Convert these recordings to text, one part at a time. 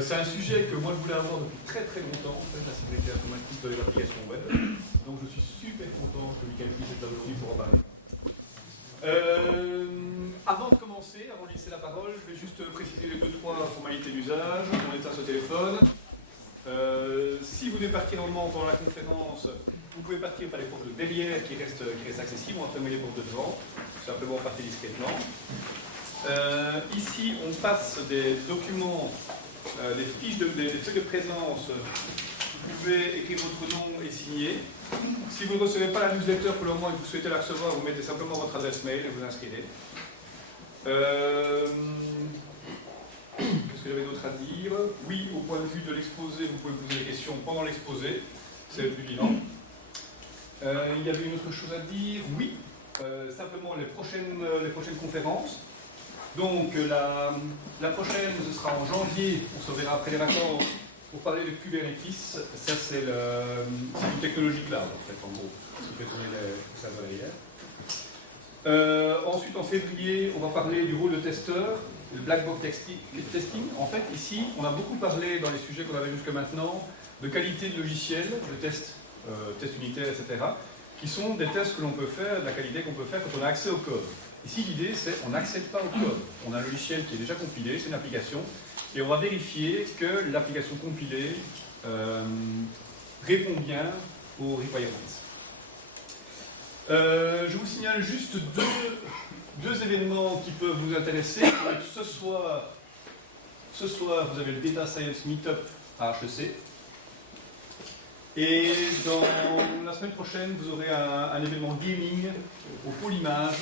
C'est un sujet que moi je voulais avoir depuis très très longtemps, en fait, la sécurité informatique de l'application web. Donc je suis super content que Michael puisse être là aujourd'hui pour en parler. Avant de commencer, avant de laisser la parole, je vais juste préciser les 2-3 formalités d'usage. On éteint ce téléphone. Si vous devez partir normalement pendant la conférence, vous pouvez partir par les portes de derrière qui restent accessibles. On va fermer les portes de devant. Simplement partir discrètement. Ici, on passe des documents, des feuilles de présence. Vous pouvez écrire votre nom et signer. Si vous ne recevez pas la newsletter pour le moment et que vous souhaitez la recevoir, vous mettez simplement votre adresse mail et vous inscrivez. Qu'est-ce que j'avais d'autre à dire? Oui, au point de vue de l'exposé, vous pouvez poser des questions pendant l'exposé. C'est le plus vivant. Il y avait une autre chose à dire. Oui, simplement les prochaines conférences. Donc la prochaine, ce sera en janvier, on se reverra après les vacances, pour parler de Kubernetes. Ça, c'est une technologie cloud, en fait, en gros, ce qui fait tourner les serveurs hier. Ensuite, en février, on va parler du rôle de testeur, le black box testing. En fait, ici, on a beaucoup parlé dans les sujets qu'on avait jusqu'à maintenant de qualité de logiciel, de tests unitaires, etc., qui sont des tests que l'on peut faire, de la qualité qu'on peut faire quand on a accès au code. Ici, l'idée, c'est qu'on n'accède pas au code. On a un logiciel qui est déjà compilé, c'est une application, et on va vérifier que l'application compilée répond bien aux requirements. Je vous signale juste deux événements qui peuvent vous intéresser. Ce soir, vous avez le Data Science Meetup à HEC. Et dans la semaine prochaine, vous aurez un événement gaming au pôle image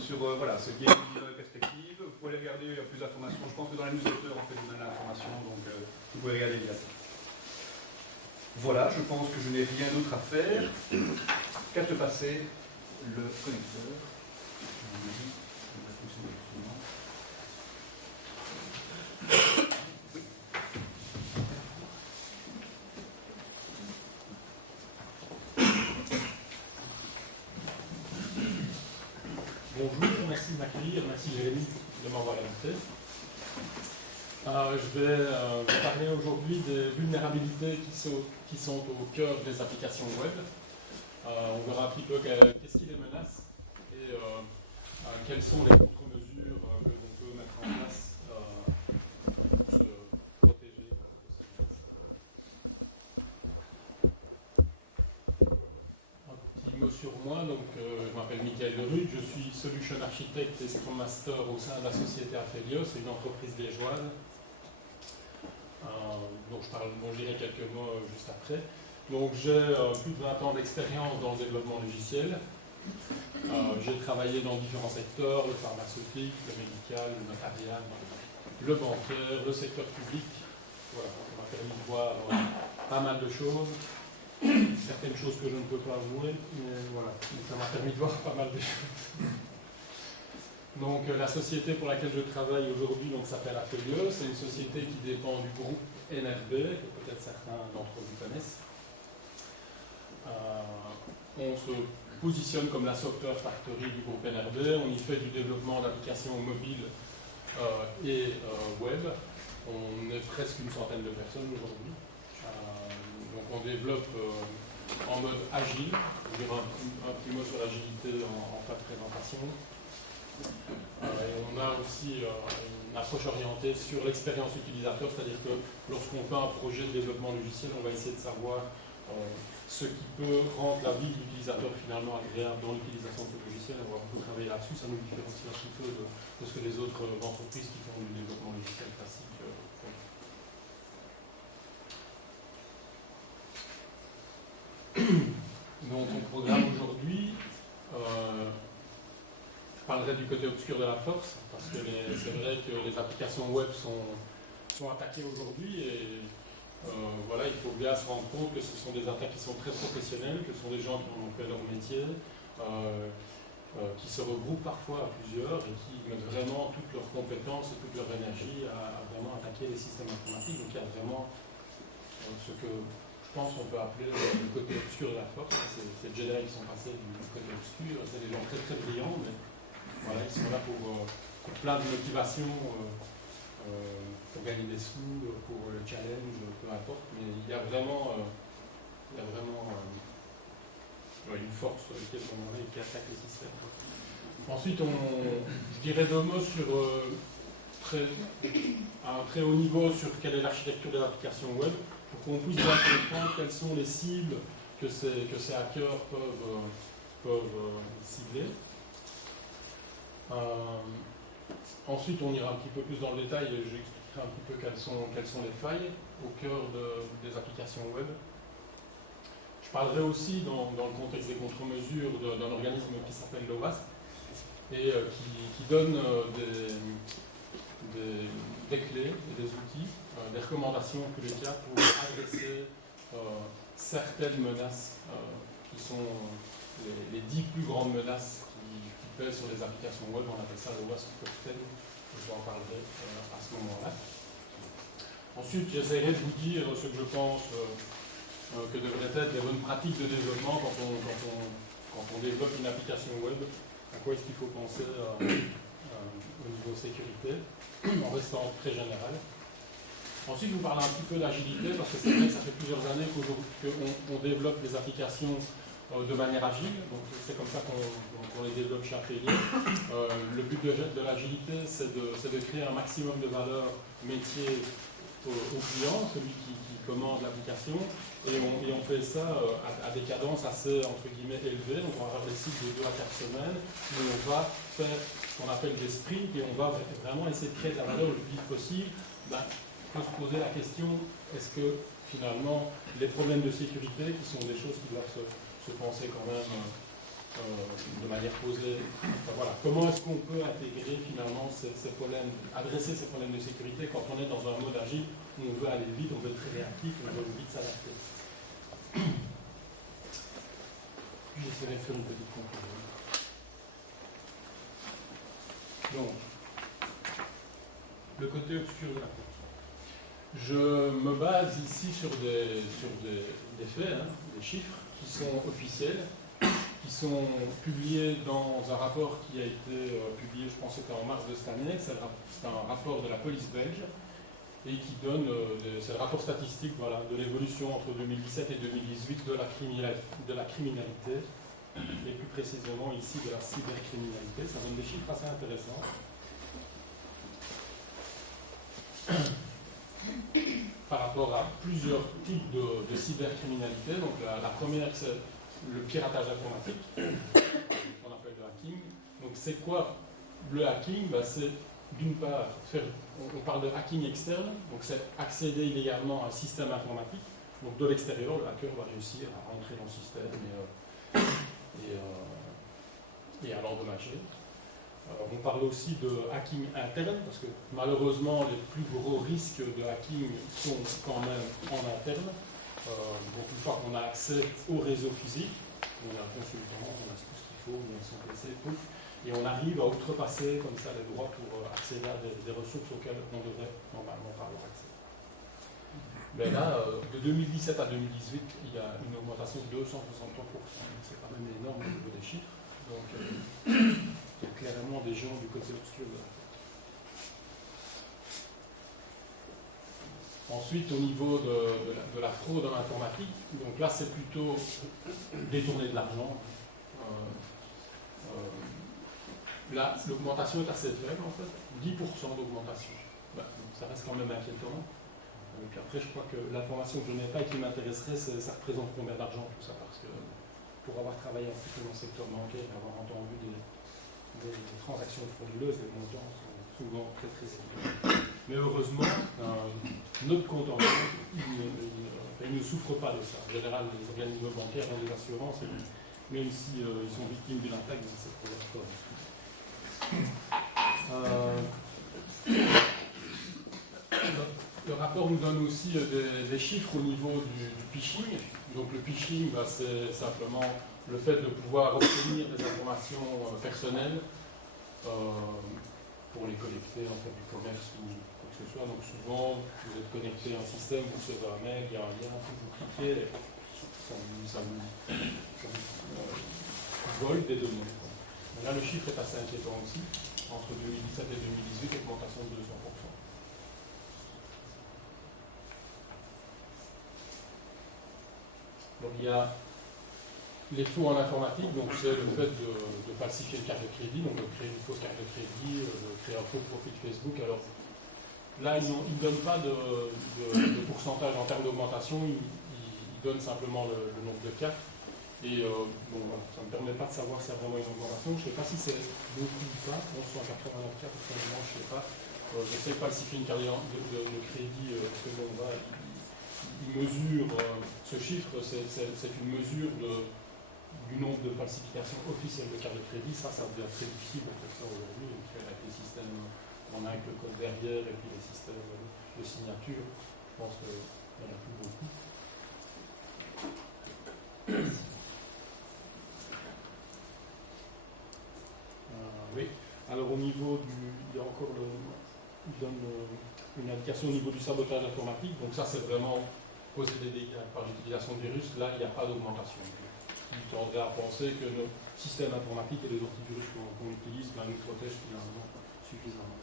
sur ce gaming dans la perspective. Vous pouvez aller regarder, il y a plus d'informations. Je pense que dans la newsletter, en fait, vous avez l'information, donc vous pouvez regarder les dates. Voilà, je pense que je n'ai rien d'autre à faire qu'à te passer le connecteur. Bonjour, merci de m'accueillir, merci Jérémy de m'avoir invité. Je vais vous parler aujourd'hui des vulnérabilités qui sont au cœur des applications web. On verra un petit peu qu'est-ce qui les menace et quelles sont les contre-mesures que l'on peut mettre en place pour se protéger contre ces menaces. Un petit mot sur moi, donc je m'appelle Michael Lerude, je suis Solution Architect et Scrum Master au sein de la société Aphelios, c'est une entreprise liégeoise. Donc je dirai quelques mots juste après. Donc j'ai plus de 20 ans d'expérience dans le développement logiciel. J'ai travaillé dans différents secteurs, le pharmaceutique, le médical, le notarial, le bancaire, le secteur public. Voilà, ça m'a permis de voir pas mal de choses. Certaines choses que je ne peux pas avouer, mais voilà, ça m'a permis de voir pas mal de choses. Donc la société pour laquelle je travaille aujourd'hui s'appelle Aphelios, c'est une société qui dépend du groupe NRB, que peut-être certains d'entre vous connaissent. On se positionne comme la software factory du groupe NRB, on y fait du développement d'applications mobiles et web. On est presque une centaine de personnes aujourd'hui. Donc on développe en mode agile. Je dirai un petit mot sur l'agilité en fin de présentation. On a aussi une approche orientée sur l'expérience utilisateur, c'est-à-dire que lorsqu'on fait un projet de développement logiciel, on va essayer de savoir ce qui peut rendre la vie de l'utilisateur finalement agréable dans l'utilisation de ce logiciel. On va beaucoup travailler là-dessus, ça nous différencie un petit peu de ce que les autres entreprises qui font du développement logiciel classique font. Donc on programme aujourd'hui. Je parlerai du côté obscur de la force, parce que c'est vrai que les applications web sont attaquées aujourd'hui et voilà, il faut bien se rendre compte que ce sont des attaques qui sont très professionnelles, que ce sont des gens qui ont fait leur métier, qui se regroupent parfois à plusieurs et qui mettent vraiment toutes leurs compétences et toute leur énergie à vraiment attaquer les systèmes informatiques. Donc il y a vraiment ce que je pense qu'on peut appeler le côté obscur de la force. C'est les Jedi qui sont passés du côté obscur, c'est des gens très très brillants, mais voilà, ils sont là pour plein de motivations pour gagner des sous, pour le challenge, peu importe, mais il y a vraiment, une force qui est vraiment là et qui attaque les systèmes. Ensuite, je dirais 2 mots sur à un très haut niveau sur quelle est l'architecture de l'application web, pour qu'on puisse bien comprendre quelles sont les cibles que ces hackers peuvent cibler. Ensuite, on ira un petit peu plus dans le détail et j'expliquerai un petit peu quelles sont les failles au cœur des applications web. Je parlerai aussi, dans le contexte des contre-mesures, d'un organisme qui s'appelle l'OWASP et qui donne des clés et des outils, des recommandations en tous les cas pour adresser certaines menaces qui sont les 10 plus grandes menaces qui pèsent sur les applications web. On appelle ça le WASP Top 10, je vous en parlerai à ce moment-là. Ensuite, j'essaierai de vous dire ce que je pense que devraient être les bonnes pratiques de développement quand on développe une application web. À quoi est-ce qu'il faut penser au niveau sécurité, en restant très général. Ensuite, je vous parle un petit peu d'agilité, parce que c'est vrai que ça fait plusieurs années qu'on développe les applications de manière agile, donc c'est comme ça qu'on les développe chez Atelier. Le but de l'agilité, c'est de créer un maximum de valeur métier au client, celui qui commande l'application, et on fait ça à des cadences assez, entre guillemets, élevées. Donc on va avoir des cycles de 2 à 4 semaines, où on va faire ce qu'on appelle des sprints, et on va vraiment essayer de créer de la valeur le plus vite possible. Il faut se poser la question, est-ce que finalement les problèmes de sécurité, qui sont des choses qui doivent se penser quand même de manière posée, enfin, voilà, comment est-ce qu'on peut intégrer finalement ces problèmes, adresser ces problèmes de sécurité quand on est dans un mode agile où on veut aller vite, on veut être très réactif, on veut vite s'adapter. Puis j'essaierai de faire une petite conclusion. Donc, le côté obscur de la course. Je me base ici sur des faits, des chiffres qui sont officiels, qui sont publiés dans un rapport qui a été publié, je pense que c'était en mars de cette année. C'est un rapport de la police belge et qui donne, c'est le rapport statistique voilà, de l'évolution entre 2017 et 2018 de la criminalité, et plus précisément ici de la cybercriminalité. Ça donne des chiffres assez intéressants. Par rapport à plusieurs types de cybercriminalité. Donc la première, c'est le piratage informatique, qu'on appelle le hacking. Donc c'est quoi le hacking? C'est d'une part, on parle de hacking externe, donc c'est accéder illégalement à un système informatique. Donc de l'extérieur, le hacker va réussir à rentrer dans le système et à l'endommager. On parle aussi de hacking interne, parce que malheureusement, les plus gros risques de hacking sont quand même en interne. Donc une fois qu'on a accès au réseau physique, on a un consultant, on a tout ce qu'il faut, on a son PC, pouf, et on arrive à outrepasser comme ça les droits pour accéder à des ressources auxquelles on devrait normalement pas avoir accès. Mais là, de 2017 à 2018, il y a une augmentation de 263%. C'est quand même énorme au niveau des chiffres. Donc, il y a clairement des gens du côté obscur de la fête. Ensuite, au niveau de la fraude en informatique, donc là c'est plutôt détourner de l'argent. Là, l'augmentation est assez faible en fait, 10% d'augmentation. Ça reste quand même inquiétant. Donc après, je crois que l'information que je n'ai pas et qui m'intéresserait, c'est ça représente combien d'argent tout ça, parce que pour avoir travaillé un petit peu dans le secteur bancaire et avoir entendu des transactions frauduleuses, les montants sont souvent très très élevés. Mais heureusement, notre compte en banque, il ne souffre pas de ça. En général, les organismes bancaires ont des assurances, et même si ils sont victimes d'une attaque, c'est pour leur corps. Le rapport nous donne aussi des chiffres au niveau du phishing. Donc le phishing, c'est simplement le fait de pouvoir obtenir des informations personnelles pour les collecter en fait du commerce ou quoi que ce soit. Donc souvent, vous êtes connecté à un système, vous recevez un mail, il y a un lien, vous cliquez, ça vous vole des données. Et là, le chiffre est assez inquiétant aussi. Entre 2017 et 2018, augmentation de 200%. Donc il y a les faux en informatique, donc c'est le fait de falsifier une carte de crédit, donc de créer une fausse carte de crédit, de créer un faux profil Facebook. Alors là, ils ne donnent pas de pourcentage en termes d'augmentation, ils donnent simplement le nombre de cartes. Et bon, voilà, ça ne me permet pas de savoir s'il y a vraiment une augmentation. Je ne sais pas si c'est beaucoup ou pas, 189 cartes, personnellement, je ne sais pas. Je sais falsifier une carte de crédit, parce que bon, là, il mesure, ce chiffre, c'est une mesure du nombre de falsifications officielles de cartes de crédit. Ça devient très difficile de faire ça aujourd'hui, avec les systèmes, on a avec le code derrière et puis les systèmes de signature. Je pense qu'il n'y en a plus beaucoup. Oui, alors au niveau il y a encore il donne une indication au niveau du sabotage informatique, donc ça c'est vraiment causer des dégâts par l'utilisation de virus. Là il n'y a pas d'augmentation. Il tendrait à penser que nos systèmes informatiques et les antivirus qu'on utilise nous protègent finalement suffisamment.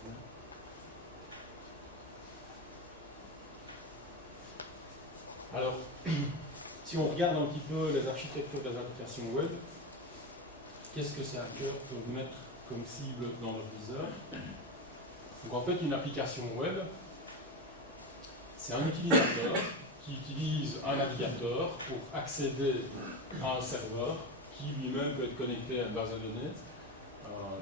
Alors, si on regarde un petit peu les architectures des applications web, qu'est-ce que ces hackers peuvent mettre comme cible dans leur viseur? Donc en fait, une application web, c'est un utilisateur qui utilise un navigateur pour accéder à un serveur qui lui-même peut être connecté à une base de données.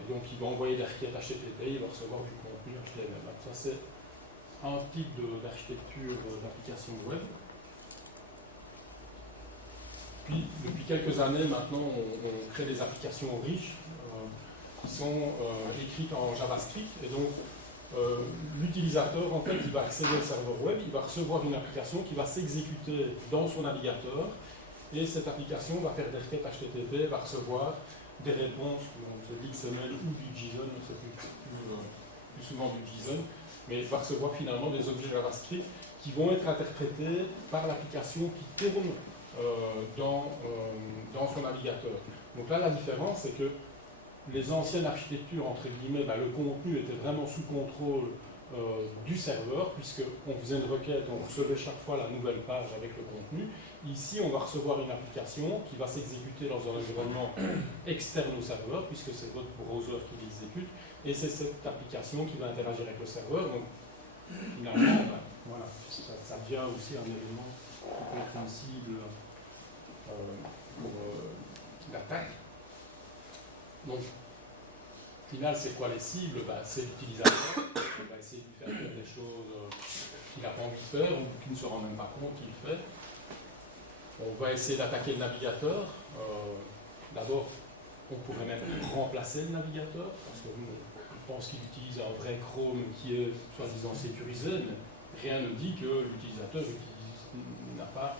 Et donc il va envoyer des requêtes HTTP, il va recevoir du contenu HTML. Ça c'est un type d'architecture d'application web. Puis depuis quelques années maintenant, on crée des applications riches qui sont écrites en JavaScript. Et donc l'utilisateur, en fait, il va accéder au serveur web, il va recevoir une application qui va s'exécuter dans son navigateur. Et cette application va faire des requêtes HTTP, va recevoir des réponses, c'est XML ou du JSON, c'est plus souvent du JSON, mais va recevoir finalement des objets JavaScript qui vont être interprétés par l'application qui tourne dans son navigateur. Donc là, la différence, c'est que les anciennes architectures, entre guillemets, le contenu était vraiment sous contrôle du serveur, puisqu'on faisait une requête, on recevait chaque fois la nouvelle page avec le contenu. Ici, on va recevoir une application qui va s'exécuter dans un environnement externe au serveur, puisque c'est votre browser qui l'exécute, et c'est cette application qui va interagir avec le serveur. Donc, finalement, voilà, ça devient aussi un élément qui peut être une cible pour l'attaque. Donc, au final, c'est quoi les cibles? C'est l'utilisateur. On va essayer de lui faire des choses qu'il n'a pas envie de faire ou qu'il ne se rend même pas compte qu'il fait. On va essayer d'attaquer le navigateur. D'abord, on pourrait même remplacer le navigateur, parce que nous, on pense qu'il utilise un vrai Chrome qui est soi-disant sécurisé, mais rien ne dit que l'utilisateur n'a pas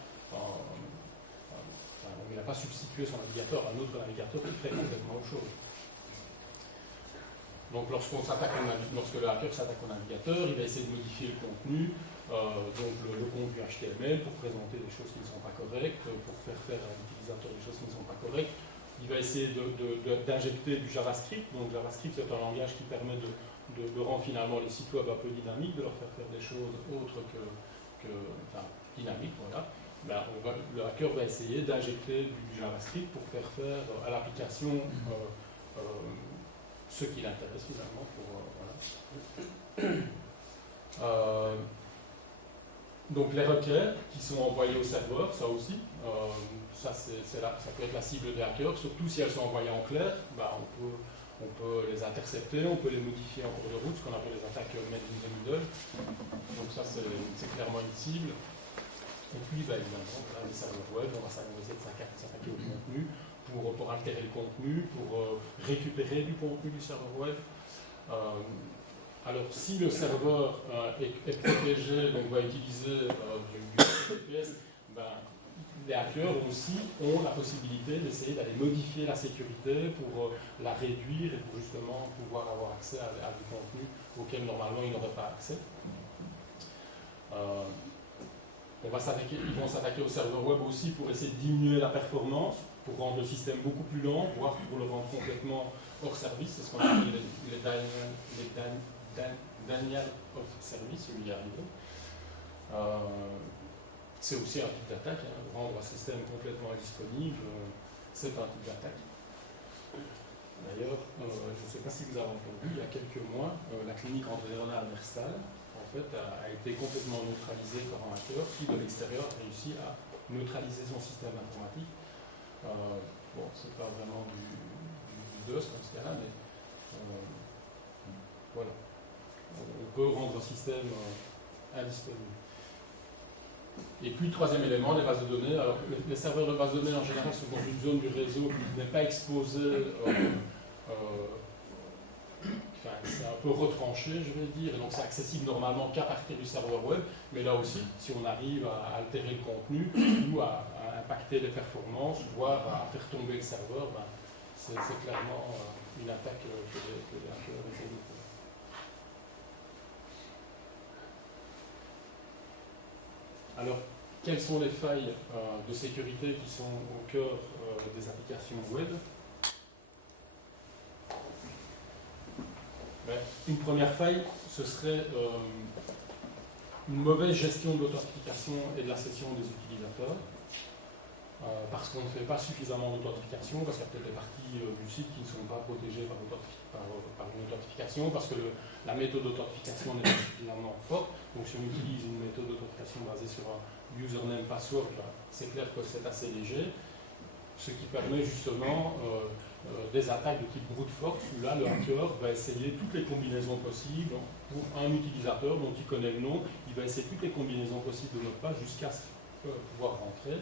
substitué son navigateur à un autre navigateur qui fait complètement autre chose. Donc lorsque le hacker s'attaque au navigateur, il va essayer de modifier le contenu, donc le contenu HTML pour présenter des choses qui ne sont pas correctes, pour faire à l'utilisateur des choses qui ne sont pas correctes. Il va essayer d'injecter du JavaScript. Donc JavaScript, c'est un langage qui permet de rendre finalement les sites web un peu dynamiques, de leur faire des choses autres que dynamiques. Voilà. Le hacker va essayer d'injecter du JavaScript pour faire à l'application ce qui l'intéresse finalement. Voilà. Donc les requêtes qui sont envoyées au serveur, ça aussi, ça peut être la cible des hackers, surtout si elles sont envoyées en clair, on peut les intercepter, on peut les modifier en cours de route, ce qu'on appelle les attaques made in the middle. Donc ça c'est clairement une cible. Et puis évidemment, les serveurs web, on va essayer de s'attaquer au contenu pour altérer le contenu, pour récupérer du contenu du serveur web. Alors, si le serveur est protégé, donc va utiliser du HTTPS, les hackers aussi ont la possibilité d'essayer d'aller modifier la sécurité pour la réduire et pour justement pouvoir avoir accès à du contenu auquel normalement ils n'auraient pas accès. Ils vont s'attaquer au serveur web aussi pour essayer de diminuer la performance, pour rendre le système beaucoup plus lent, voire pour le rendre complètement hors service. C'est ce qu'on appelle les denial of service, je vais y arriver. c'est aussi un type d'attaque, hein. Rendre un système complètement indisponible, c'est un type d'attaque. D'ailleurs, je ne sais pas si vous avez entendu, il y a quelques mois, la clinique André Renard Merstal en fait, a été complètement neutralisée par un hacker qui, de l'extérieur, a réussi à neutraliser son système informatique. Bon, c'est pas vraiment du DOS dans ce cas-là, mais voilà. On peut rendre un système indisponible. Et puis, troisième élément, les bases de données. Alors, les serveurs de bases de données, en général, sont dans une zone du réseau qui n'est pas exposée, enfin, c'est un peu retranché, je vais dire, et donc c'est accessible normalement qu'à partir du serveur web, mais là aussi, si on arrive à altérer le contenu ou à impacter les performances, voire à faire tomber le serveur, ben, c'est clairement une attaque que les hackers essaient de faire. Alors, quelles sont les failles de sécurité qui sont au cœur des applications web? Ben, une première faille, ce serait une mauvaise gestion de l'authentification et de la session des utilisateurs, parce qu'on ne fait pas suffisamment d'authentification, parce qu'il y a peut-être des parties du site qui ne sont pas protégées par une authentification, parce que la méthode d'authentification n'est pas suffisamment forte. Donc si on utilise une méthode d'authentification basée sur un username password, c'est clair que c'est assez léger, ce qui permet justement des attaques de type brute force, où là le hacker va essayer toutes les combinaisons possibles pour un utilisateur dont il connaît le nom, il va essayer toutes les combinaisons possibles de mot de passe jusqu'à pouvoir rentrer.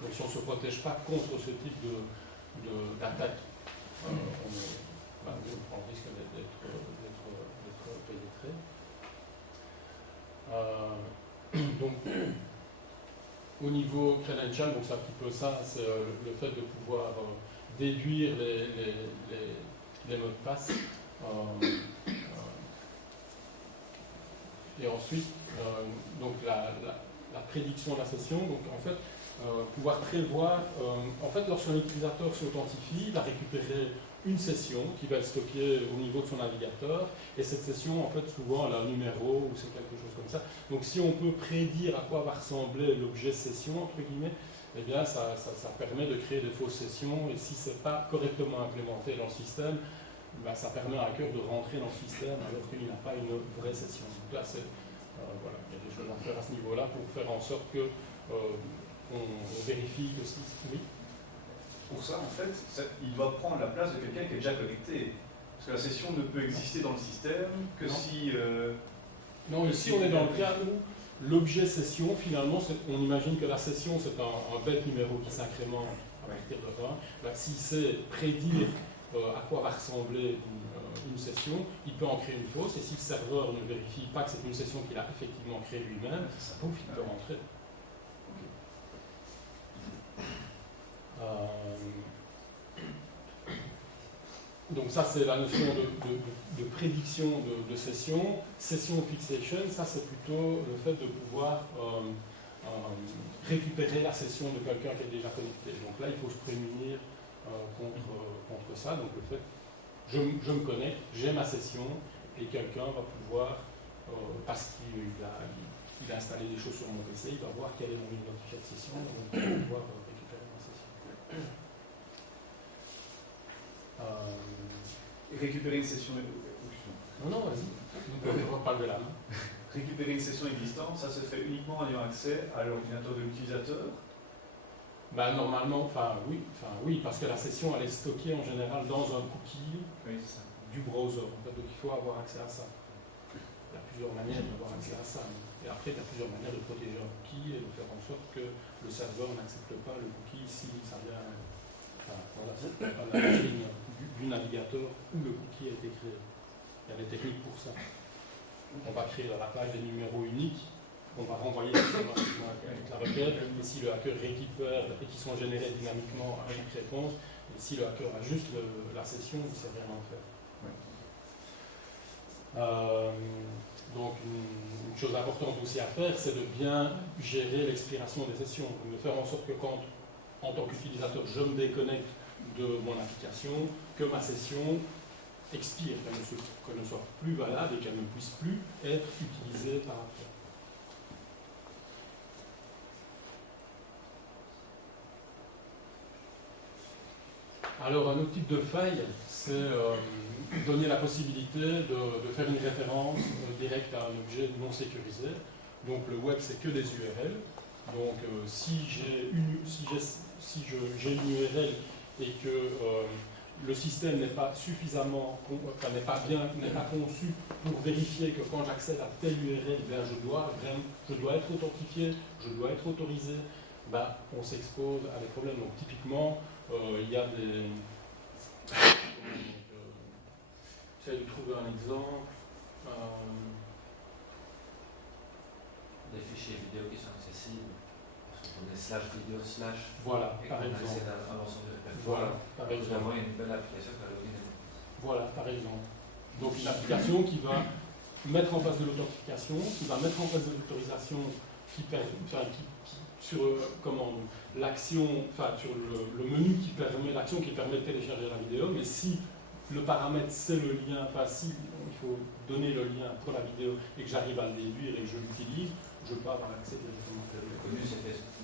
Donc si on ne se protège pas contre ce type d'attaque, on prend le risque d'être pénétré. Donc, au niveau credential, donc c'est un petit peu ça, c'est le fait de pouvoir déduire les mots de passe. Et ensuite, donc la prédiction de la session, donc en fait, pouvoir prévoir, en fait, lorsqu'un utilisateur s'authentifie, il va récupérer une session qui va être stockée au niveau de son navigateur, et cette session, en fait, souvent, elle a un numéro ou c'est quelque chose comme ça. Donc, si on peut prédire à quoi va ressembler l'objet session, entre guillemets, eh bien, ça permet de créer des fausses sessions, et si ce n'est pas correctement implémenté dans le système, ben, ça permet à un hacker de rentrer dans le système alors qu'il n'a pas une vraie session. Donc là, voilà, il y a des choses à faire à ce niveau-là pour faire en sorte que on vérifie que oui. Pour ça, en fait, il doit prendre la place de quelqu'un qui est déjà connecté. Parce que la session ne peut exister dans le système que non. si... non, ici on est dans le cas où l'objet session, finalement, on imagine que la session, c'est un bête numéro qui s'incrémente à partir de 1. Ben, s'il sait prédire à quoi va ressembler une session, il peut en créer une fausse, et si le serveur ne vérifie pas que c'est une session qu'il a effectivement créée lui-même, pouf, il peut rentrer. Donc ça c'est la notion de prédiction de session. Session fixation, ça c'est plutôt le fait de pouvoir récupérer la session de quelqu'un qui est déjà connecté. Donc là il faut se prémunir contre ça. Donc le fait, je me connecte, j'ai ma session, et quelqu'un va pouvoir, parce qu'il a installé des choses sur mon PC, il va voir quel est mon identifiant de session, donc il va pouvoir récupérer ma session. Récupérer une session... Non, vas-y. On parle de la main. Récupérer une session existante, ça se fait uniquement en ayant accès à l'ordinateur de l'utilisateur. Bah, normalement, oui, parce que la session elle est stockée en général dans un cookie du browser. En fait, donc il faut avoir accès à ça. Il y a plusieurs manières d'avoir accès à ça. Et après, il y a plusieurs manières de protéger un cookie et de faire en sorte que le serveur n'accepte pas le cookie si ça vient à la machine du navigateur où le cookie a été créé. Il y a des techniques pour ça. On va créer à la page des numéros uniques, on va renvoyer automatiquement avec la requête, et si le hacker récupère et qui sont générés dynamiquement à chaque réponse, et si le hacker a juste la session, il ne sait rien en faire. Donc une chose importante aussi à faire, c'est de bien gérer l'expiration des sessions, de faire en sorte que quand, en tant qu'utilisateur, je me déconnecte de mon application, que ma session expire, qu'elle ne soit plus valable et qu'elle ne puisse plus être utilisée par après. Alors, un autre type de faille, c'est donner la possibilité de faire une référence directe à un objet non sécurisé. Donc, le web, c'est que des URL. Donc, si j'ai une URL et que le système n'est pas suffisamment, n'est pas conçu pour vérifier que quand j'accède à telle URL, ben, je dois être authentifié, je dois être autorisé, ben, on s'expose à des problèmes. Donc, typiquement, il y a des... J'essaie de trouver un exemple. Des fichiers vidéo qui sont accessibles. On est /vidéo/ Voilà, et par on exemple. accède à l'ensemble du répertoire. Voilà, par exemple. Évidemment, il y a une belle application qui va login. Voilà, par exemple. Donc une application qui va mettre en place de l'authentification, qui va mettre en place de l'autorisation sur l'action, sur le menu qui permet l'action qui permet de télécharger la vidéo, mais si le paramètre c'est le lien, si il faut donner le lien pour la vidéo et que j'arrive à le déduire et que je l'utilise, je peux avoir accès directement. Le plus connu c'est Facebook.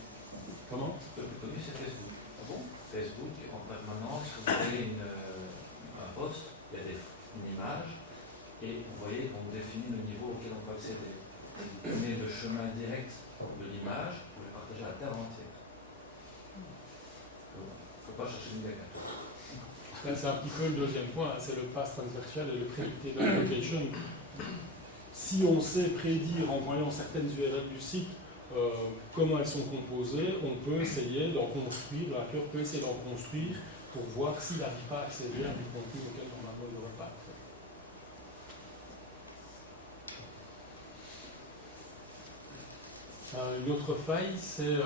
Comment? Le plus connu c'est Facebook. Ah bon? Facebook, en permanence, vous avez un post, il y a une image, et vous voyez qu'on définit le niveau auquel on peut accéder. Vous donnez le chemin direct de l'image pour le partager à la terre entière. Il ne faut pas chercher une gagne. C'est un petit peu le deuxième point, c'est le pass transversal et le predictive application. Si on sait prédire en voyant certaines URL du site comment elles sont composées, on peut essayer d'en construire, le hacker peut essayer d'en construire pour voir s'il n'arrive pas à accéder à du contenu auquel normalement il n'aurait pas accès. Une autre faille, c'est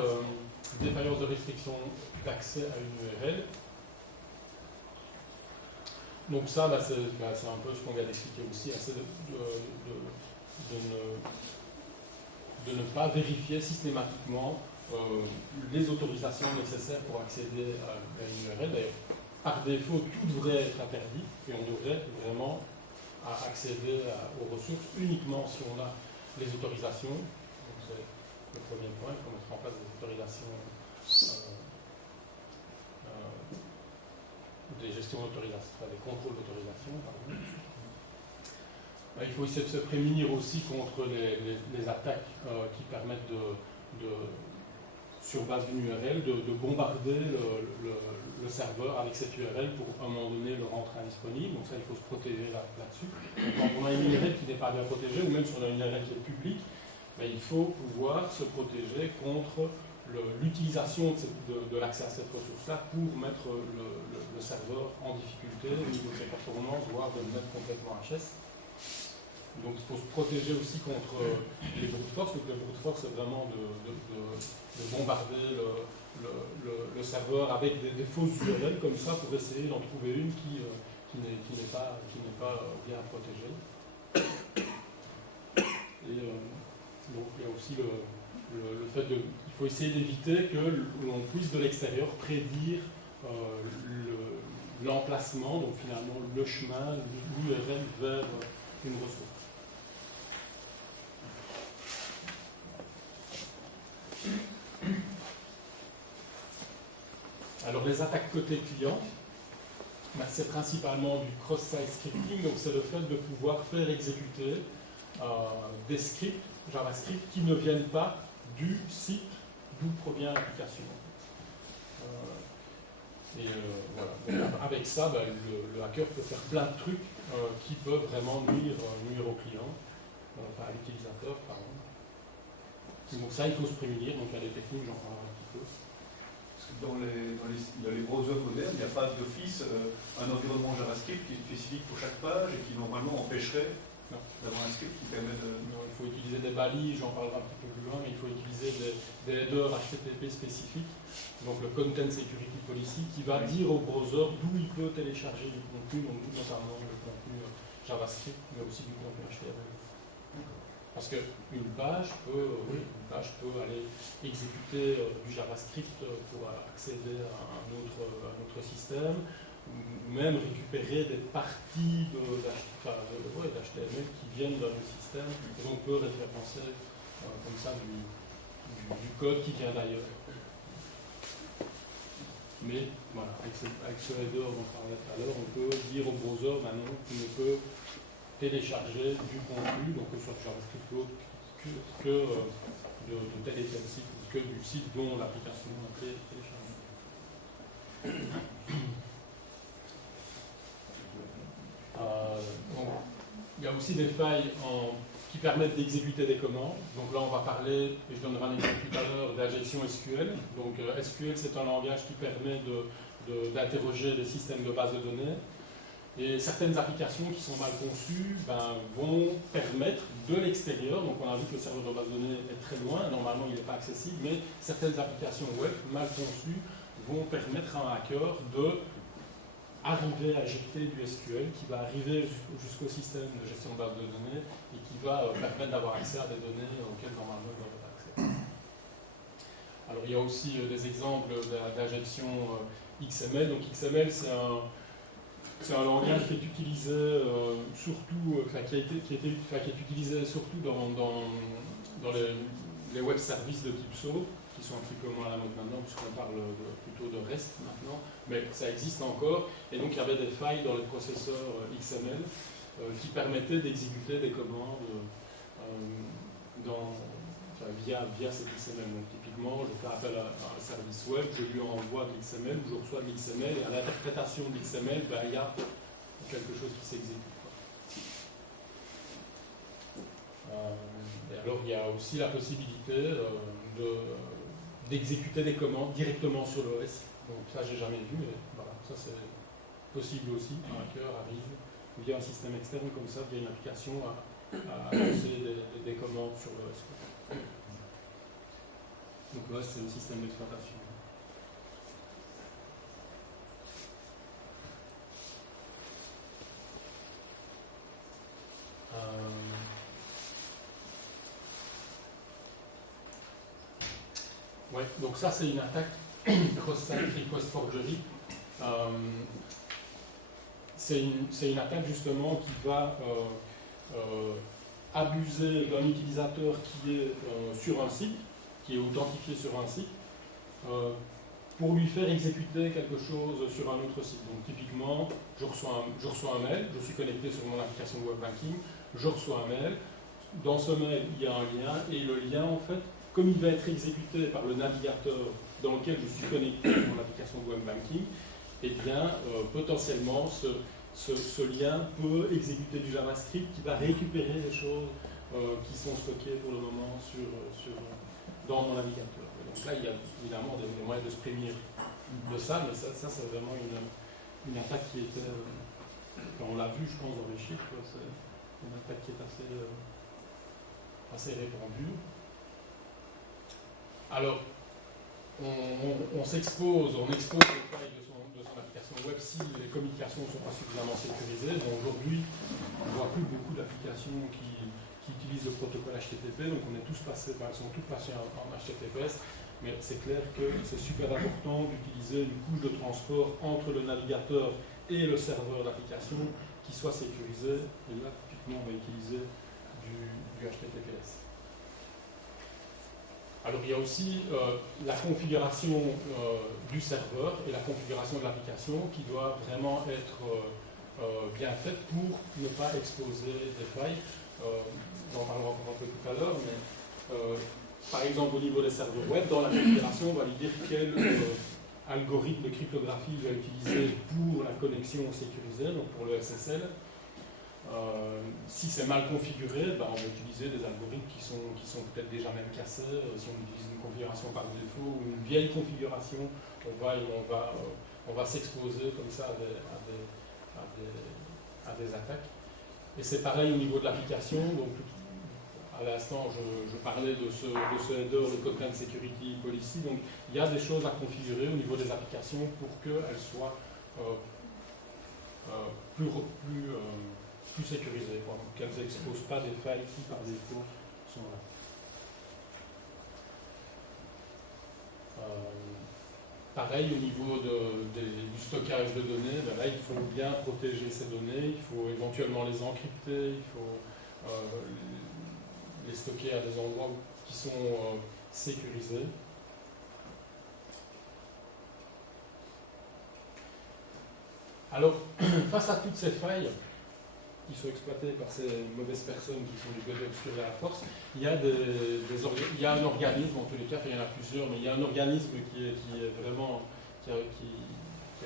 défaillance de restriction d'accès à une URL. Donc ça, c'est un peu ce qu'on vient d'expliquer aussi, c'est de ne pas vérifier systématiquement les autorisations nécessaires pour accéder à une URL. D'ailleurs, par défaut, tout devrait être interdit et on devrait vraiment accéder aux ressources uniquement si on a les autorisations. Donc c'est le premier point, il faut mettre en place des autorisations, des gestions d'autorisation, des contrôles d'autorisation, pardon. Il faut essayer de se prémunir aussi contre les attaques qui permettent sur base d'une URL, de bombarder le serveur avec cette URL pour à un moment donné le rendre indisponible. Donc ça, il faut se protéger là-dessus. Quand on a une URL qui n'est pas bien protégée, ou même si on a une URL qui est publique, il faut pouvoir se protéger contre l'utilisation de l'accès à cette ressource-là pour mettre le serveur en difficulté au niveau de ses performances, voire de le mettre complètement HS. Donc il faut se protéger aussi contre les brute force. Donc les brute force, c'est vraiment de bombarder le serveur avec des fausses URL comme ça pour essayer d'en trouver une qui n'est pas bien protégée. Et donc il y a aussi le fait il faut essayer d'éviter que l'on puisse de l'extérieur prédire l'emplacement, donc finalement le chemin, l'URL vers une ressource. Alors les attaques côté client, c'est principalement du cross-site scripting, donc c'est le fait de pouvoir faire exécuter des scripts JavaScript qui ne viennent pas du site d'où provient l'application. Voilà. Donc, avec ça, le hacker peut faire plein de trucs qui peuvent vraiment nuire au client, à l'utilisateur, pardon. Donc ça, il faut se prémunir, donc il y a des techniques, j'en parlerai un petit peu. Parce que dans les browsers modernes, il n'y a pas d'office un environnement JavaScript qui est spécifique pour chaque page et qui normalement empêcherait d'avoir un script qui permet de... Non, il faut utiliser des balises, j'en parlerai un petit peu plus loin, mais il faut utiliser des headers HTTP spécifiques, donc le Content Security Policy, qui va dire au browser d'où il peut télécharger du contenu, donc notamment le contenu JavaScript, mais aussi du contenu HTML. Parce qu'une page peut aller exécuter du JavaScript pour accéder à un autre système, ou même récupérer des parties d'HTML qui viennent d'un autre système, et on peut référencer comme ça du code qui vient d'ailleurs. Mais voilà, avec ce header dont on parlait tout à l'heure, on peut dire au browser, maintenant, tu ne peux télécharger du contenu, donc que ce soit de JavaScript ou autre, que de tel et tel site, que du site dont l'application a été téléchargée. Donc, il y a aussi des failles qui permettent d'exécuter des commandes. Donc là, on va parler, et je donnerai un exemple tout à l'heure, d'injection SQL. Donc SQL, c'est un langage qui permet d'interroger des systèmes de base de données. Et certaines applications qui sont mal conçues vont permettre de l'extérieur, donc on a vu que le serveur de base de données est très loin, normalement il n'est pas accessible, mais certaines applications web mal conçues vont permettre à un hacker d'arriver à injecter du SQL qui va arriver jusqu'au système de gestion de base de données et qui va permettre d'avoir accès à des données auxquelles normalement il n'aurait pas accès. Alors il y a aussi des exemples d'injection XML. Donc XML c'est un langage qui est utilisé surtout, qui est utilisé surtout dans les web services de type SOAP, qui sont un petit peu moins à la mode maintenant, puisqu'on parle plutôt de REST maintenant, mais ça existe encore. Et donc il y avait des failles dans les processeurs XML qui permettaient d'exécuter des commandes via cet XML. Donc typiquement, je fais appel à un service web, je lui envoie de l'XML ou je reçois de l'XML, et à l'interprétation de l'XML, il y a quelque chose qui s'exécute. Et alors il y a aussi la possibilité d'exécuter des commandes directement sur l'OS. Donc ça j'ai jamais vu, mais voilà, ça c'est possible aussi. Un hacker arrive via un système externe comme ça, via une application, à lancer des commandes sur l'OS. Donc l'OS c'est le système d'exploitation. Ouais, donc ça c'est une attaque cross-site request forgery. C'est une attaque justement qui va abuser d'un utilisateur qui est sur un site, qui est authentifié sur un site, pour lui faire exécuter quelque chose sur un autre site. Donc typiquement, je reçois un mail, je suis connecté sur mon application web banking, je reçois un mail, dans ce mail il y a un lien, et le lien en fait, comme il va être exécuté par le navigateur dans lequel je suis connecté sur mon application web banking, eh bien potentiellement ce lien peut exécuter du JavaScript qui va récupérer les choses qui sont stockées pour le moment dans mon navigateur. Et donc là, il y a évidemment des moyens de se prémunir de ça, mais ça c'est vraiment une attaque qui était, on l'a vu je pense dans les chiffres, c'est une attaque qui est assez répandue. Alors, on expose les failles de son application web si les communications ne sont pas suffisamment sécurisées. Donc aujourd'hui, on ne voit plus beaucoup d'applications qui utilisent le protocole HTTP, donc elles sont toutes passées en HTTPS, mais c'est clair que c'est super important d'utiliser une couche de transport entre le navigateur et le serveur d'application qui soit sécurisé. Et là, typiquement, on va utiliser du HTTPS. Alors il y a aussi la configuration du serveur et la configuration de l'application qui doit vraiment être bien faite pour ne pas exposer des failles. On en parlera encore un peu tout à l'heure, mais par exemple au niveau des serveurs web, dans la configuration, on va lui dire quel algorithme de cryptographie il va utiliser pour la connexion sécurisée, donc pour le SSL. Si c'est mal configuré, on va utiliser des algorithmes qui sont peut-être déjà même cassés. Si on utilise une configuration par défaut ou une vieille configuration, on va s'exposer comme ça à des attaques. Et c'est pareil au niveau de l'application. Donc, à l'instant, je parlais de ce header, le Content Security Policy. Donc, il y a des choses à configurer au niveau des applications pour qu'elles soient plus sécurisées, qu'elles n'exposent pas des failles qui, par défaut, sont là. Pareil, au niveau du stockage de données, là, il faut bien protéger ces données, il faut éventuellement les encrypter, il faut les stocker à des endroits qui sont sécurisés. Alors, face à toutes ces failles qui sont exploitées par ces mauvaises personnes qui sont du côté obscur de la force, il y a, il y a un organisme, en tous les cas, enfin, il y en a plusieurs, mais il y a un organisme qui est vraiment, qui a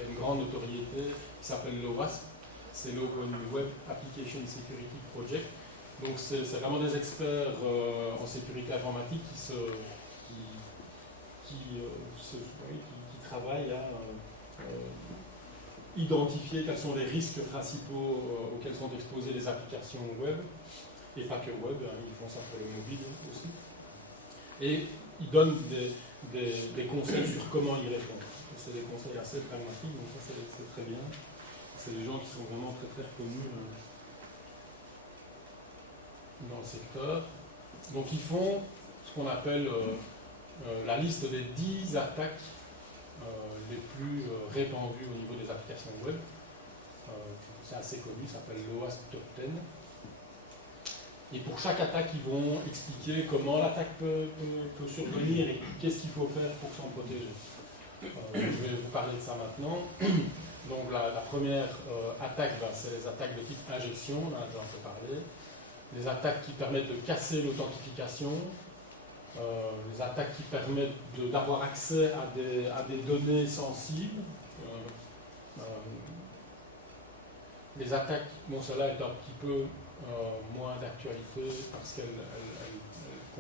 une grande notoriété, qui s'appelle l'OWASP, c'est l'Open Web Application Security Project. Donc c'est vraiment des experts en sécurité informatique qui travaillent à identifier quels sont les risques principaux auxquels sont exposées les applications web, et pas que web, hein, ils font ça pour le mobile aussi. Et ils donnent des conseils sur comment y répondre. C'est des conseils assez pragmatiques, donc ça c'est très bien. C'est des gens qui sont vraiment très très reconnus dans le secteur. Donc ils font ce qu'on appelle la liste des 10 attaques les plus répandues au niveau des applications web. C'est assez connu, ça s'appelle l'OWASP Top 10. Et pour chaque attaque, ils vont expliquer comment l'attaque peut survenir et qu'est-ce qu'il faut faire pour s'en protéger. Je vais vous parler de ça maintenant. Donc la première attaque, c'est les attaques de type injection, on en a déjà un peu parlé. Les attaques qui permettent de casser l'authentification, les attaques qui permettent d'avoir accès à des données sensibles. Les attaques, bon celle-là est un petit peu moins d'actualité parce qu'elle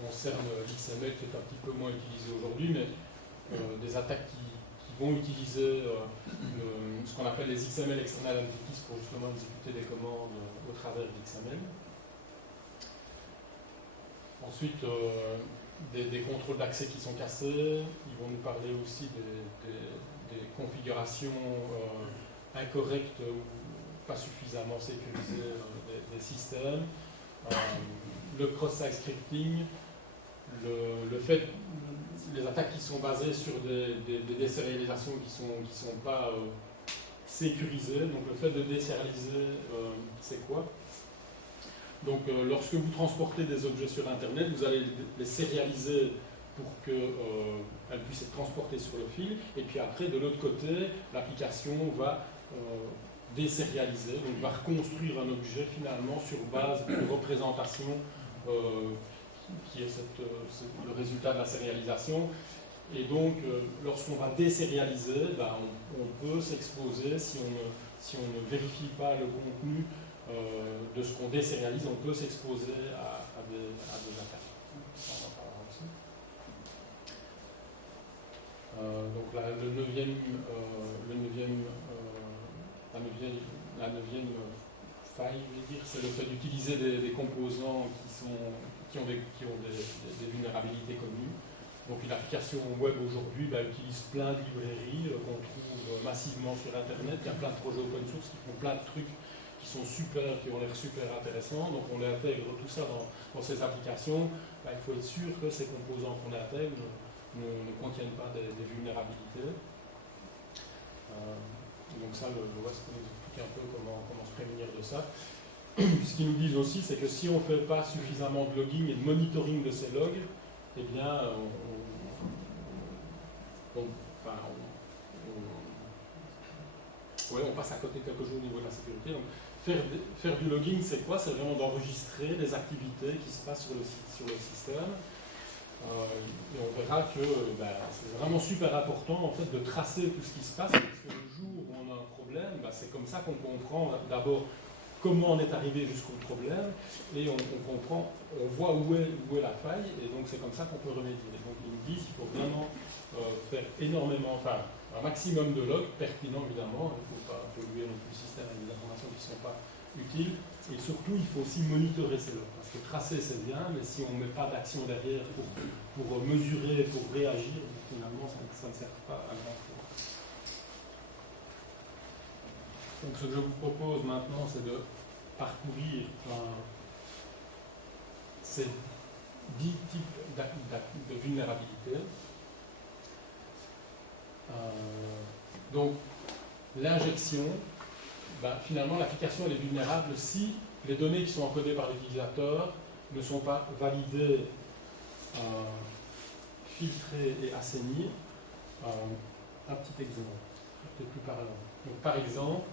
concerne l'XML qui est un petit peu moins utilisé aujourd'hui, mais des attaques qui vont utiliser ce qu'on appelle les XML External Entities pour justement exécuter des commandes au travers d'XML. Ensuite, des contrôles d'accès qui sont cassés. Ils vont nous parler aussi des configurations incorrectes ou pas suffisamment sécurisées des systèmes. Le cross-site scripting, le fait, les attaques qui sont basées sur des désérialisations qui sont pas sécurisées. Donc le fait de désérialiser, c'est quoi? Donc lorsque vous transportez des objets sur Internet, vous allez les sérialiser pour qu'elles puissent être transportées sur le fil. Et puis après, de l'autre côté, l'application va désérialiser, donc va reconstruire un objet finalement sur base d'une représentation qui est le résultat de la sérialisation. Et donc, lorsqu'on va désérialiser, on peut s'exposer, si on ne vérifie pas le contenu de ce qu'on désérialise, on peut s'exposer à des attaques. Donc la neuvième faille, je vais dire, c'est le fait d'utiliser des composants qui ont des vulnérabilités connues. Donc une application web aujourd'hui utilise plein de librairies qu'on trouve massivement sur Internet. Il y a plein de projets open source qui font plein de trucs qui sont super, qui ont l'air super intéressants. Donc on intègre tout ça dans ces applications. Il faut être sûr que ces composants qu'on intègre ne contiennent pas des vulnérabilités. Donc ça, le WASP nous explique un peu comment se prémunir de ça. Ce qu'ils nous disent aussi, c'est que si on ne fait pas suffisamment de logging et de monitoring de ces logs, eh bien, on passe à côté de quelque chose au niveau de la sécurité. Donc, faire du logging, c'est quoi? C'est vraiment d'enregistrer les activités qui se passent sur le système. Et on verra que c'est vraiment super important en fait, de tracer tout ce qui se passe, parce que le jour où on a un problème, c'est comme ça qu'on comprend d'abord comment on est arrivé jusqu'au problème, et on comprend, on voit où est la faille, et donc c'est comme ça qu'on peut remédier. Donc ils nous disent qu'il faut vraiment faire énormément, un maximum de logs, pertinents évidemment, il ne faut pas polluer non plus le système avec des informations qui ne sont pas utiles, et surtout il faut aussi monitorer ces logs, parce que tracer c'est bien, mais si on ne met pas d'action derrière pour mesurer, pour réagir, finalement ça ne sert pas à grand chose. Donc ce que je vous propose maintenant, c'est de parcourir ces 10 types de vulnérabilité. Donc l'injection, finalement l'application elle est vulnérable si les données qui sont encodées par l'utilisateur ne sont pas validées, filtrées et assainies. Un petit exemple, peut-être plus parlant. Donc par exemple,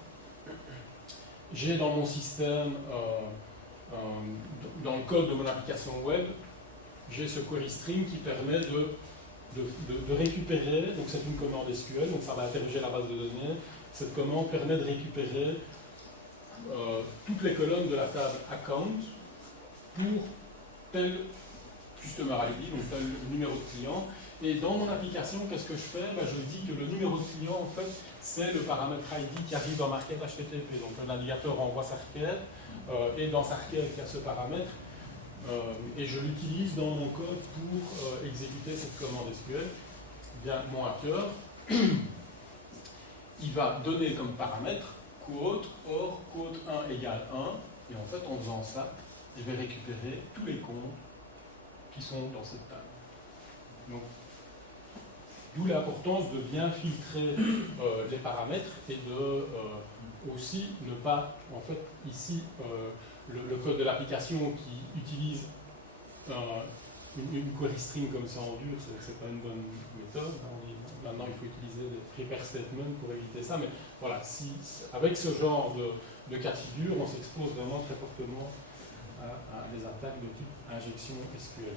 j'ai dans mon système, dans le code de mon application web, j'ai ce query string qui permet de récupérer, donc c'est une commande SQL, donc ça va interroger la base de données. Cette commande permet de récupérer toutes les colonnes de la table account pour tel customer ID, donc tel numéro de client. Et dans mon application, qu'est-ce que je fais? Je dis que le numéro de client, en fait, c'est le paramètre ID qui arrive dans ma requête HTTP. Donc le navigateur envoie sa requête, et dans sa requête, il y a ce paramètre, et je l'utilise dans mon code pour exécuter cette commande SQL. Bien, mon hacker, il va donner comme paramètre quote, or quote 1 égale 1, et en fait, en faisant ça, je vais récupérer tous les comptes qui sont dans cette table. Donc, d'où l'importance de bien filtrer les paramètres et de aussi ne pas, en fait, ici, le code de l'application qui utilise une query string comme ça en dur, c'est pas une bonne méthode. Maintenant, il faut utiliser des prepare statements pour éviter ça. Mais voilà, avec ce genre de cas de figure, on s'expose vraiment très fortement à des attaques de type injection SQL.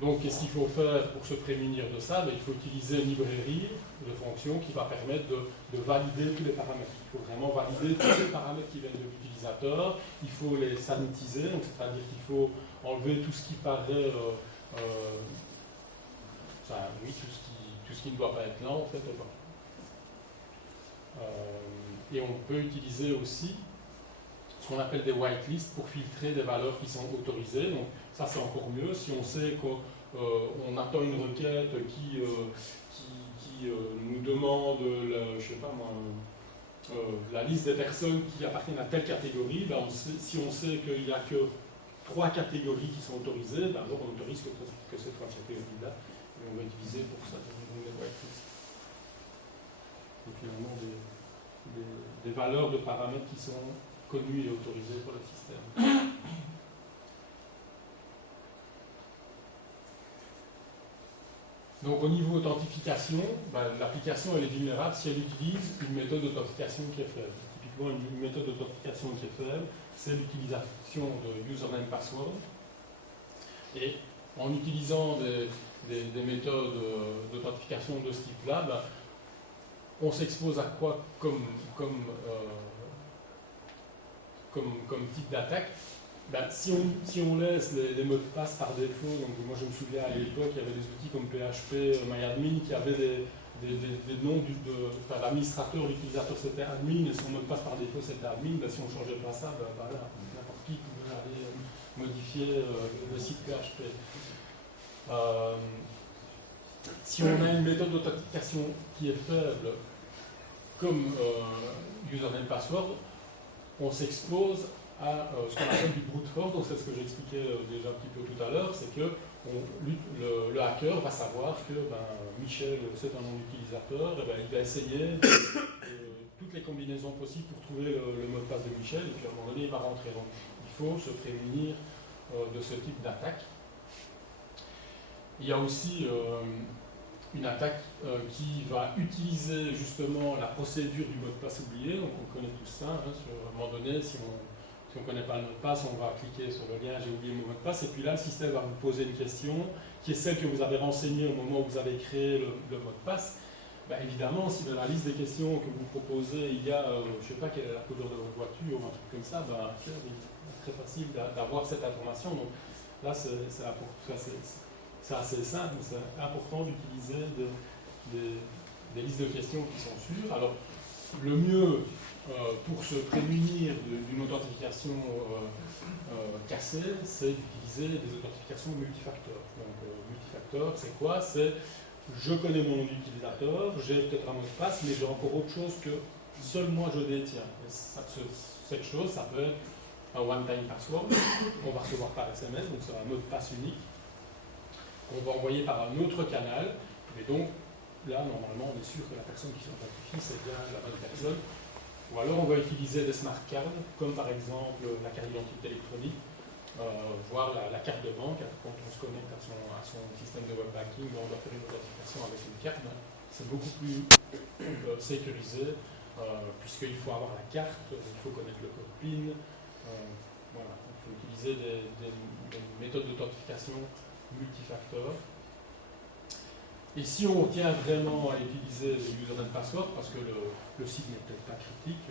Donc, qu'est-ce qu'il faut faire pour se prémunir de ça? Il faut utiliser une librairie de fonctions qui va permettre de valider tous les paramètres. Il faut vraiment valider tous les paramètres qui viennent de l'utilisateur. Il faut les sanitiser, c'est-à-dire qu'il faut enlever tout ce qui paraît, tout ce qui ne doit pas être là, en fait. Et on peut utiliser aussi ce qu'on appelle des whitelists pour filtrer des valeurs qui sont autorisées. Donc, ça, c'est encore mieux. Si on sait qu'on attend une requête qui nous demande la liste des personnes qui appartiennent à telle catégorie, si on sait qu'il n'y a que 3 catégories qui sont autorisées, alors on autorise que ces 3 catégories-là, et on va utiliser pour ça des whitelists. Donc finalement, des valeurs de paramètres qui sont connues et autorisées pour le système. Donc au niveau authentification, l'application elle est vulnérable si elle utilise une méthode d'authentification qui est faible. Typiquement, une méthode d'authentification qui est faible, c'est l'utilisation de username password. Et en utilisant des méthodes d'authentification de ce type-là, on s'expose à quoi comme type d'attaque? Si on laisse les mots de passe par défaut, donc moi je me souviens à l'époque, il y avait des outils comme PHP, MyAdmin qui avaient des noms l'administrateur, l'utilisateur c'était admin et son mot de passe par défaut c'était admin. Si on ne changeait pas ça, n'importe qui pouvait aller modifier le site PHP. Si on a une méthode d'authentification qui est faible, comme username password, on s'expose à ce qu'on appelle du brute force. Donc c'est ce que j'expliquais déjà un petit peu tout à l'heure, c'est que le hacker va savoir que Michel c'est un nom d'utilisateur, et il va essayer toutes les combinaisons possibles pour trouver le mot de passe de Michel, et puis à un moment donné il va rentrer. Donc il faut se prémunir de ce type d'attaque. Il y a aussi une attaque qui va utiliser justement la procédure du mot de passe oublié. Donc on connaît tout ça, à un moment donné, si on ne connaît pas le mot de passe, on va cliquer sur le lien, j'ai oublié mon mot de passe, et puis là, le système va vous poser une question, qui est celle que vous avez renseignée au moment où vous avez créé le mot de passe. Évidemment, si dans la liste des questions que vous proposez, il y a, je ne sais pas quelle est la couleur de votre voiture, ou un truc comme ça, c'est très facile d'avoir cette information. Donc là, c'est assez simple, mais c'est important d'utiliser des listes de questions qui sont sûres. Alors, le mieux pour se prémunir d'une authentification cassée, c'est d'utiliser des authentifications multifacteurs. Donc, multifacteur, c'est quoi? C'est je connais mon nom d'utilisateur, j'ai peut-être un mot de passe, mais j'ai encore autre chose que seul moi je détiens. Cette chose, ça peut être un one-time password qu'on va recevoir par SMS, donc c'est un mot de passe unique qu'on va envoyer par un autre canal, et donc là, normalement, on est sûr que la personne qui s'authentifie, c'est bien la bonne personne. Ou alors, on va utiliser des smart cards, comme par exemple la carte d'identité électronique, voire la carte de banque. Quand on se connecte à son système de web banking, on doit faire une authentification avec une carte. C'est beaucoup plus sécurisé puisqu'il faut avoir la carte, il faut connaître le code PIN. Voilà, il faut utiliser des méthodes d'authentification multifacteurs. Et si on tient vraiment à utiliser les user and password, parce que le site n'est peut-être pas critique,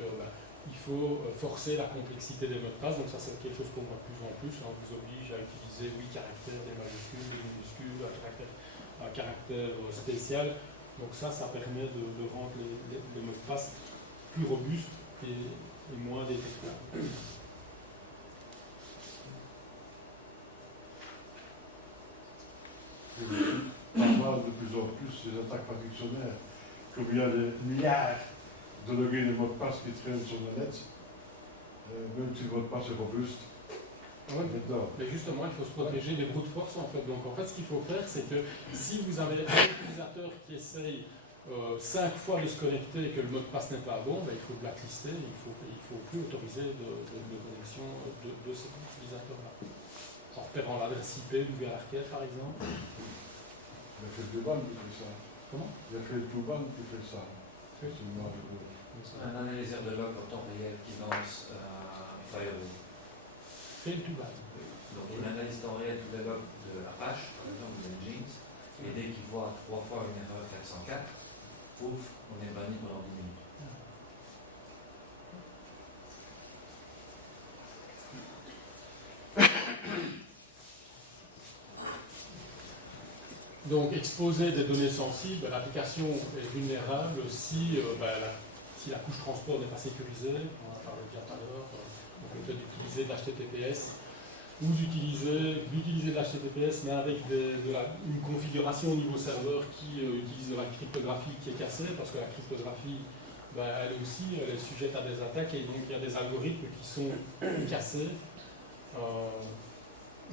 il faut forcer la complexité des mots de passe. Donc ça, c'est quelque chose qu'on voit de plus en plus. On vous oblige à utiliser 8 caractères, des majuscules, des minuscules, un caractère spécial. Donc ça permet de rendre les mots de passe plus robustes et moins détectables. On parle de plus en plus des attaques patrictionnaires, comme il y a des milliards de logins et mots de passe qui traînent sur le net, même si le mot de passe est robuste. Ouais, mais justement, il faut se protéger des brute force en fait. Donc en fait, ce qu'il faut faire, c'est que si vous avez un utilisateur qui essaye 5 fois de se connecter et que le mot de passe n'est pas bon, il faut blacklister, il faut plus autoriser de connexion de cet utilisateur-là. En repérant l'adresse IP d'où vient la requête, par exemple. Il y a fait le Touban qui fait ça. Comment? Il y a fait le Touban qui fait ça. C'est une marque de... Un analyseur de log en temps réel qui lance Firewall. Fait le Touban. Donc il analyse en temps réel tous les logs de Apache, par exemple, ou de Jeans, et dès qu'il voit 3 fois une erreur 404, pouf, on est banni pendant 10 minutes. Donc, exposer des données sensibles, l'application est vulnérable si la couche transport n'est pas sécurisée, on en a parlé bien tout à l'heure, donc le fait d'utiliser de l'HTTPS, ou d'utiliser de l'HTTPS mais avec une configuration au niveau serveur qui utilise de la cryptographie qui est cassée, parce que la cryptographie, elle aussi, elle est sujette à des attaques, et donc il y a des algorithmes qui sont cassés,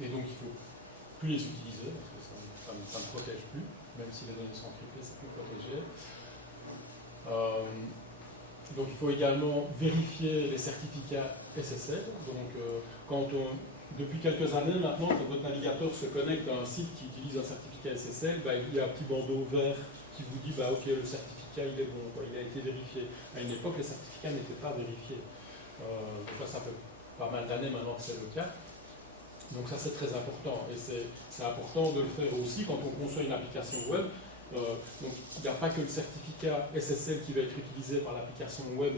et donc il ne faut plus les utiliser, parce que ça ne protège plus, même si les données sont encryptées, c'est plus protégé. Donc il faut également vérifier les certificats SSL. Donc depuis quelques années maintenant, quand votre navigateur se connecte à un site qui utilise un certificat SSL, il y a un petit bandeau vert qui vous dit ok, le certificat il est bon, il a été vérifié. À une époque, les certificats n'étaient pas vérifiés. Donc là, ça fait pas mal d'années maintenant que c'est le cas. Donc ça, c'est très important. Et c'est important de le faire aussi quand on conçoit une application web. Donc il n'y a pas que le certificat SSL qui va être utilisé par l'application web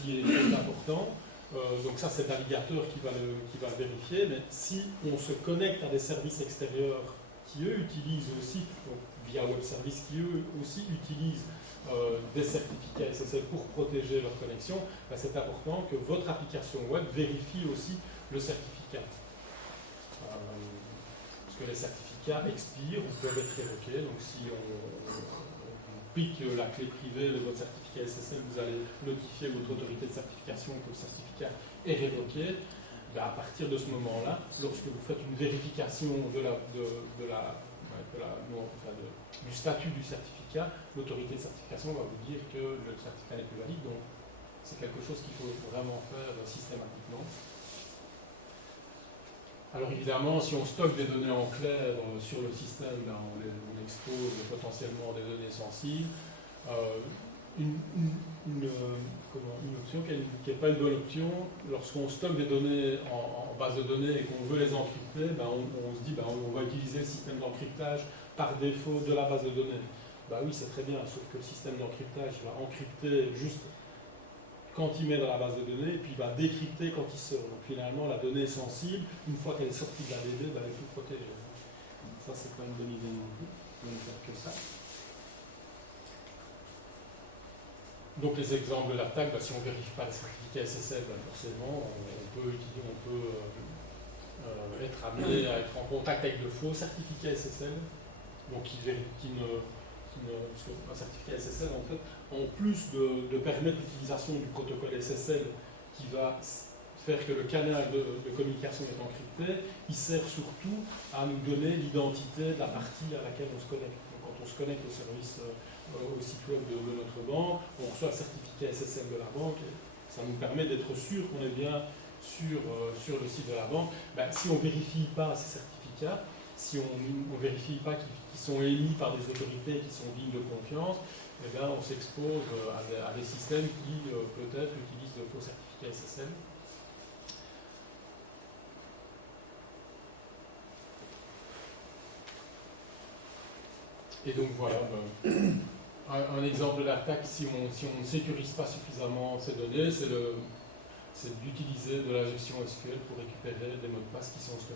qui est très important. Donc ça, c'est le navigateur qui va le vérifier. Mais si on se connecte à des services extérieurs qui, eux, utilisent aussi, donc, via web service, qui, eux, aussi utilisent des certificats SSL pour protéger leur connexion, c'est important que votre application web vérifie aussi le certificat. Parce que les certificats expirent ou peuvent être révoqués. Donc si on pique la clé privée de votre certificat SSL, vous allez notifier votre autorité de certification que le certificat est révoqué. À partir de ce moment-là, lorsque vous faites une vérification du statut du certificat, l'autorité de certification va vous dire que le certificat n'est plus valide. Donc c'est quelque chose qu'il faut vraiment faire systématiquement. Alors évidemment, si on stocke des données en clair sur le système, on expose potentiellement des données sensibles. Une option qui n'est pas une bonne option, lorsqu'on stocke des données en base de données et qu'on veut les encrypter, on se dit on va utiliser le système d'encryptage par défaut de la base de données. Oui, c'est très bien, sauf que le système d'encryptage va encrypter juste quand il met dans la base de données, et puis il va décrypter quand il sort. Donc finalement, la donnée est sensible, une fois qu'elle est sortie de la DB, elle est plus protégée. Ça, c'est pas une bonne idée non plus. On ne faire que ça. Donc les exemples de l'attaque, si on ne vérifie pas les certificats SSL, forcément, on peut être amené à être en contact avec de faux certificats SSL, donc parce qu'un certificat SSL, en fait, en plus de permettre l'utilisation du protocole SSL qui va faire que le canal de communication est encrypté, il sert surtout à nous donner l'identité de la partie à laquelle on se connecte. Donc, quand on se connecte au service, au site web de notre banque, on reçoit le certificat SSL de la banque, et ça nous permet d'être sûr qu'on est bien sur le site de la banque. Si on ne vérifie pas ces certificats, si on ne vérifie pas qu'ils sont émis par des autorités qui sont dignes de confiance, eh bien, on s'expose à des systèmes qui peut-être utilisent de faux certificats SSL. Et donc voilà, un exemple d'attaque, si on ne sécurise pas suffisamment ces données, c'est d'utiliser de l'injection SQL pour récupérer des mots de passe qui sont stockés